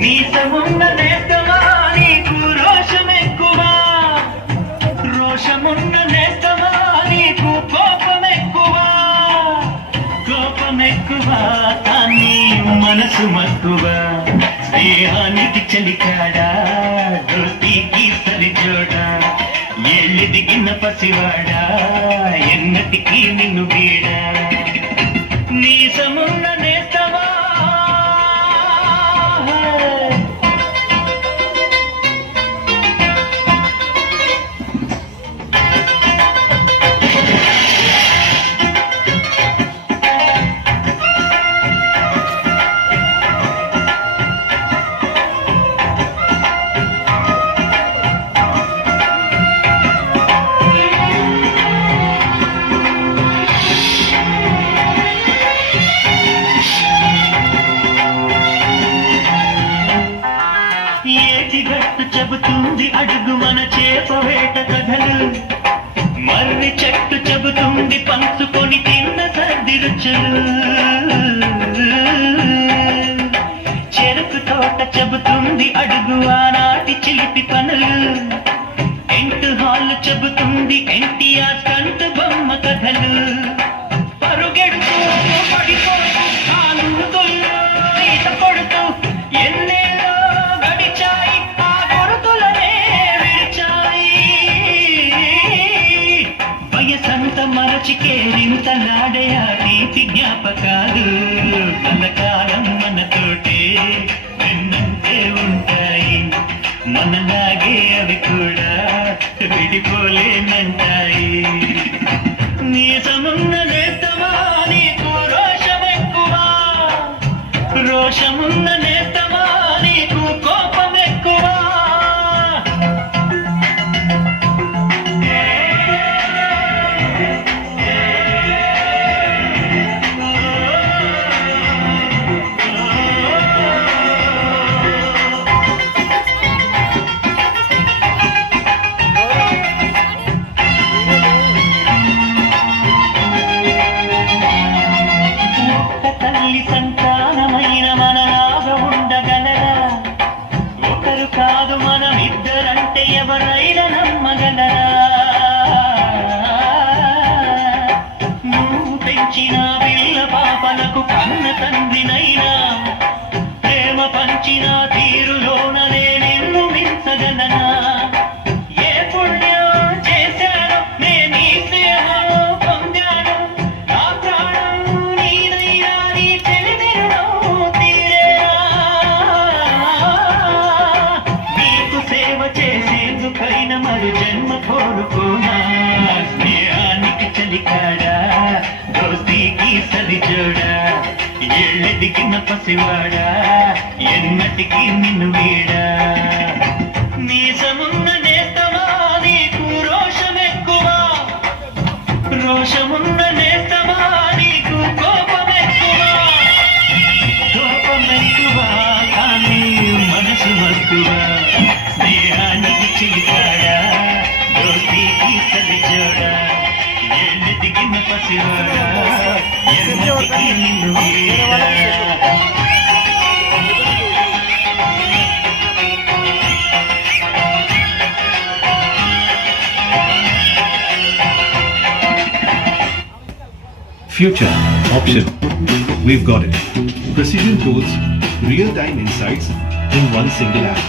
నీసమున్న నేస్తమా నీకు రోషమెక్కువా, రోషమున్న నేస్తమా నీకు కోపమెక్కువా, కోపమెక్కువా కానీ మనసు మక్కువా. స్నేహానికి చలికాడా దోస్తీకి సరిజోడా, ఏళ్ళు దిగిన పసివాడా ఎన్నటికీ నిన్ను వీడా. నీసమున్న నేస్తమా చెబుతుంది అడుగు మన చేపవేట కథలు, మర్రి చెట్టు చెబుతుంది పంచుకొని తిన్న సర్ది రుచులు, చెరుకు తోట చెబుతుంది అడుగు ఆనాటి చిలిపి పనులు, ఎంటు హాల్ చెబుతుంది ఎన్టీఆర్ కంటు బొమ్మ కథలు. పరుగెడుతూ పడిపోతూ కాలు తొల్లు ఈత కొడుతూ ఎన్నేళ్ళో గడిచాయి వయసంత మరచి కేరింతలాడే ఆ తీపి జ్ఞాపకాలు కలకాలం మనతోటే వెన్నంటే ఉంటాయి, మనలాగే అవి కూడా విడిపోలేనంటాయి. నీసమున్న నేస్తమా నీకు రోషమెక్కువా, రోషమున్న నేస్తమా నీకు కోపమెక్కువా. సంతానమైన మనలాగా ఉండగలరా, ఒకరు కాదు మనం ఇద్దరంటే ఎవరైనా నమ్మగలరా. నువ్వు పెంచిన పిల్ల పాపలకు కన్న తండ్రినైనా, ప్రేమ పంచిన తీరులోననే నిన్ను మించగలనా. ఏ పుణ్యం చేశాను నేను ఈ స్నేహం పొందాను, నా ప్రాణం నీదైనా నీ తెలివిరుణం తీరేనా. నీకు సేవ చేసేందుకైనా మరు జన్మ కోరుకోనా. స్నేహానికి చలికాడా దోస్తీకి సరిజోడా, ఏళ్ళు దిగిన పసివాడా ఎన్నటికీ నిన్ను వీడా. నీసమున్న నేస్తమా నీకు రోషమెక్కువా, రోషమున్న నేస్తమా నీకు కోపమెక్కువా, కోపమెక్కువా కానీ మనసు మక్కువా. స్నేహానికి చిలికాడా దోస్తీకి సరిజోడా, ఏళ్ళు దిగిన పసివాడా ఎన్నటికీ నిన్ను వీడా. Future option. We've got it. Precision tools, real-time insights in one single app.